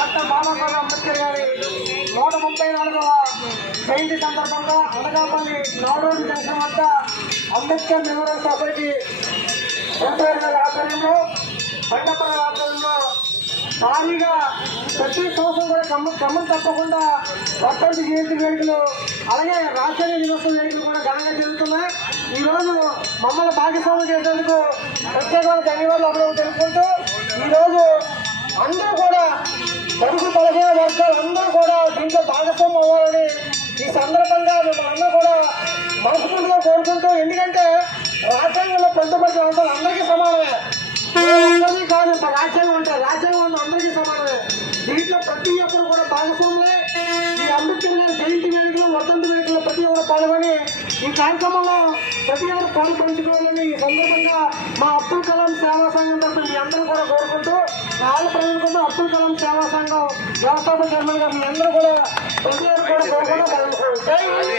Doctor Babasaheb Ambedkar గారి 134వ జయంతి సందర్భంగా Anakapalli Nadodi junction వద్ద అంబేద్కర్ మెమోరియల్ సొసైటీ గారి ఆధ్వర్యంలో బండపల్లి ఆధ్వర్యంలో భారీగా ప్రతి సంవత్సరం కూడా క్రమం తప్పకుండా వర్ధంతి జయంతి వేడుకలు అలాగే రాజ్యాంగ దినోత్సవ వేడుకలు కూడా ఘనంగా జరుగుతున్నాయి. ఈరోజు మమ్మల్ని భాగస్వామ్యం చేసేందుకు ప్రత్యేకమైన ధన్యవాదాలు తెలుపుకుంటూ ఈరోజు అందరూ కూడా బడుగు బలహీన వర్గాలు అందరూ కూడా దీంట్లో భాగస్వామ్యం అవ్వాలని ఈ సందర్భంగా మిమ్మల్ని అందరూ కూడా మనస్ఫూర్తిగా కోరుకుంటూ, ఎందుకంటే రాజ్యాంగంలో పొందుపరిచిన అంశాలు అందరికీ సమానమే, అందరికీ కాదు. రాజ్యాంగం అంటే రాజ్యాంగం అందరికీ సమానమే. దీంట్లో ప్రతి ఒక్కరు కూడా భాగస్వాములే. ఈ అంబేద్కర్ గారి జయంతి వేడుకలు వర్ధంతి వేడుకలు ప్రతి ఒక్కరు పాల్గొని ఈ కార్యక్రమంలో ప్రతి ఒక్కరు పాల్పంచుకోవాలని ఈ సందర్భంగా మా అబ్దుల్ కలాం సేవా సంఘం తరఫున మీ అందరూ కూడా కోరుకుంటూ, వాళ్ళ ప్రజలకు అబ్దుల్ కలాం సేవా సంఘం వ్యవస్థాపక చైర్మన్ గా మీ అందరూ కూడా ప్రతి ఒక్కరు కూడా కోరుకుంటూ